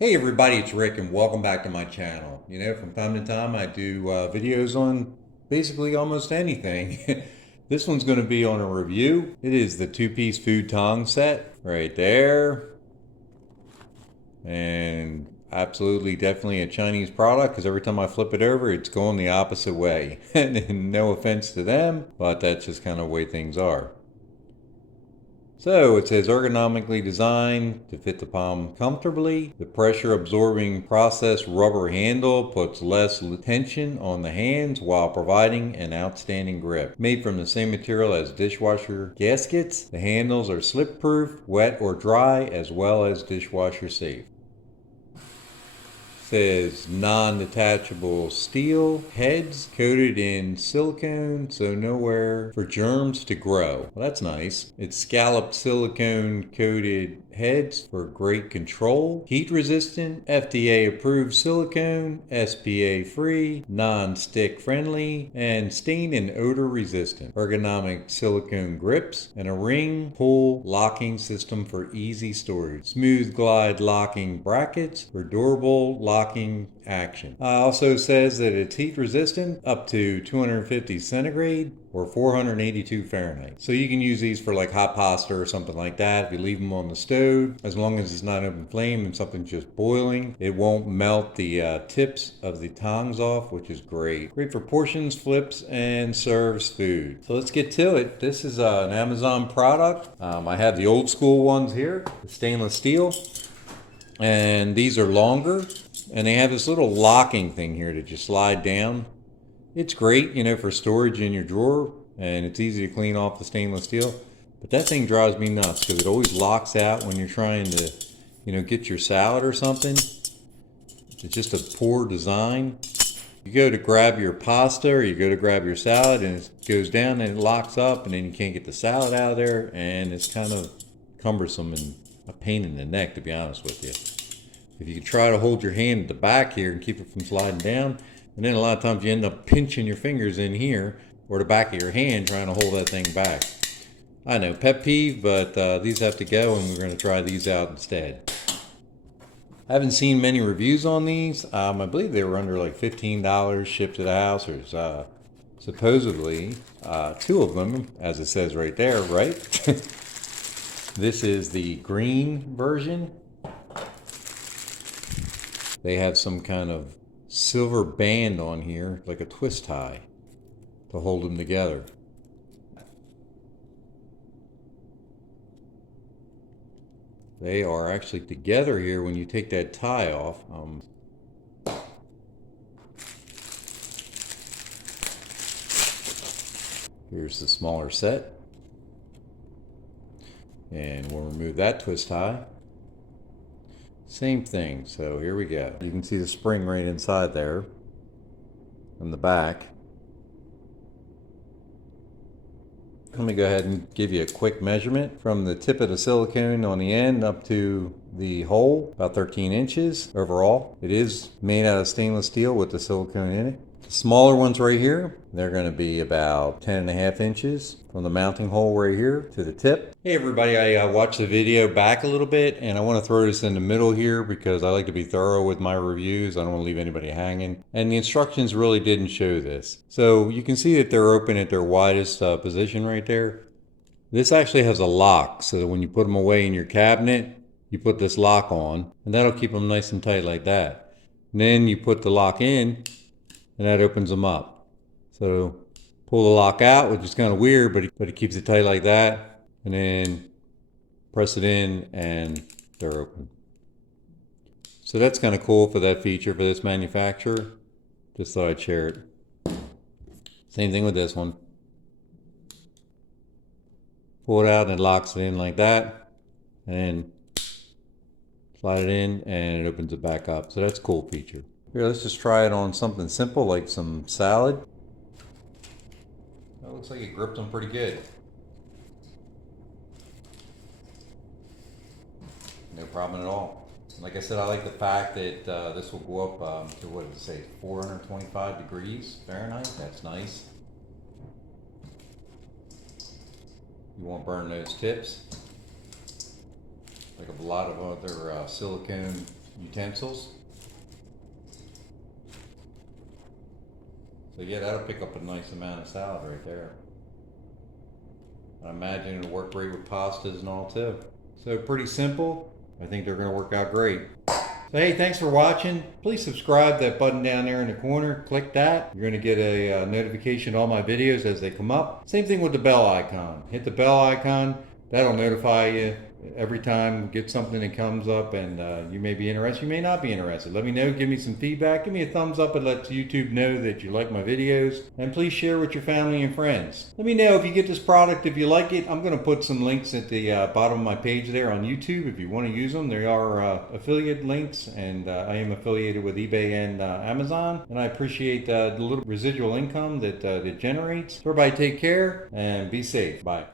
Hey everybody, it's Rick and welcome back to my channel. From time to time I do videos on basically almost anything. This one's going to be on a review. It is the two-piece food tong set right there. And absolutely definitely a Chinese product because every time I flip it over it's going the opposite way. And no offense to them, but that's just kind of the way things are. So it says ergonomically designed to fit the palm comfortably. The pressure absorbing processed rubber handle puts less tension on the hands while providing an outstanding grip. Made from the same material as dishwasher gaskets, the handles are slip proof, wet or dry, as well as dishwasher safe. Says non-detachable steel heads coated in silicone, so nowhere for germs to grow. Well, that's nice. It's scalloped silicone coated heads for great control. Heat resistant, FDA approved silicone, SPA free, non-stick friendly, and stain and odor resistant. Ergonomic silicone grips and a ring pull locking system for easy storage. Smooth glide locking brackets for durable locking action. Also says that it's heat resistant up to 250 centigrade or 482 Fahrenheit. So you can use these for like hot pasta or something like that. If you leave them on the stove, as long as it's not open flame and something's just boiling, it won't melt the tips of the tongs off, which is great. Great for portions, flips, and serves food. So let's get to it. This is an Amazon product. I have the old school ones here, the stainless steel, and these are longer, and they have this little locking thing here to just slide down. It's great, for storage in your drawer, and it's easy to clean off the stainless steel. But that thing drives me nuts because it always locks out when you're trying to, get your salad or something. It's just a poor design. You go to grab your pasta or you go to grab your salad and it goes down and it locks up, and then you can't get the salad out of there, and it's kind of cumbersome and a pain in the neck, to be honest with you. If you try to hold your hand at the back here and keep it from sliding down, and then a lot of times you end up pinching your fingers in here or the back of your hand trying to hold that thing back. I know, pet peeve, but these have to go, and we're going to try these out instead. I haven't seen many reviews on these. I believe they were under like $15 shipped to the house. There's supposedly two of them, as it says right there, right? This is the green version. They have some kind of silver band on here, like a twist tie, to hold them together. They are actually together here when you take that tie off. Here's the smaller set. And we'll remove that twist tie. Same thing, so here we go. You can see the spring right inside there from the back. Let me go ahead and give you a quick measurement from the tip of the silicone on the end up to the hole, about 13 inches overall. It is made out of stainless steel with the silicone in it. The smaller ones right here, they're going to be about 10.5 inches from the mounting hole right here to the tip. Hey everybody, I watched the video back a little bit, and I want to throw this in the middle here because I like to be thorough with my reviews. I don't want to leave anybody hanging. And the instructions really didn't show this. So you can see that they're open at their widest position right there. This actually has a lock, so that when you put them away in your cabinet, you put this lock on, and that'll keep them nice and tight like that. And then you put the lock in, and that opens them up. So pull the lock out, which is kind of weird, but it keeps it tight like that, and then press it in and they're open. So that's kind of cool for that feature for this manufacturer. Just thought I'd share it. Same thing with this one. Pull it out and it locks it in like that, and then slide it in and it opens it back up. So that's a cool feature. Here, let's just try it on something simple like some salad. That looks like it gripped them pretty good. No problem at all. Like I said, I like the fact that this will go up to, what does it say, 425 degrees Fahrenheit. That's nice. You won't burn those tips like a lot of other silicone utensils. So yeah, that'll pick up a nice amount of salad right there. I imagine it'll work great with pastas and all too. So pretty simple. I think they're going to work out great. So hey, thanks for watching. Please subscribe, that button down there in the corner. Click that. You're going to get a notification of all my videos as they come up. Same thing with the bell icon. Hit the bell icon. That'll notify you every time we get something that comes up, and you may be interested, you may not be interested. Let me know, give me some feedback, give me a thumbs up. It lets YouTube know that you like my videos, and please share with your family and friends. Let me know if you get this product, if you like it. I'm going to put some links at the bottom of my page there on YouTube if you want to use them. There are affiliate links, and I am affiliated with eBay and Amazon, and I appreciate the little residual income that it generates. So everybody take care and be safe. Bye.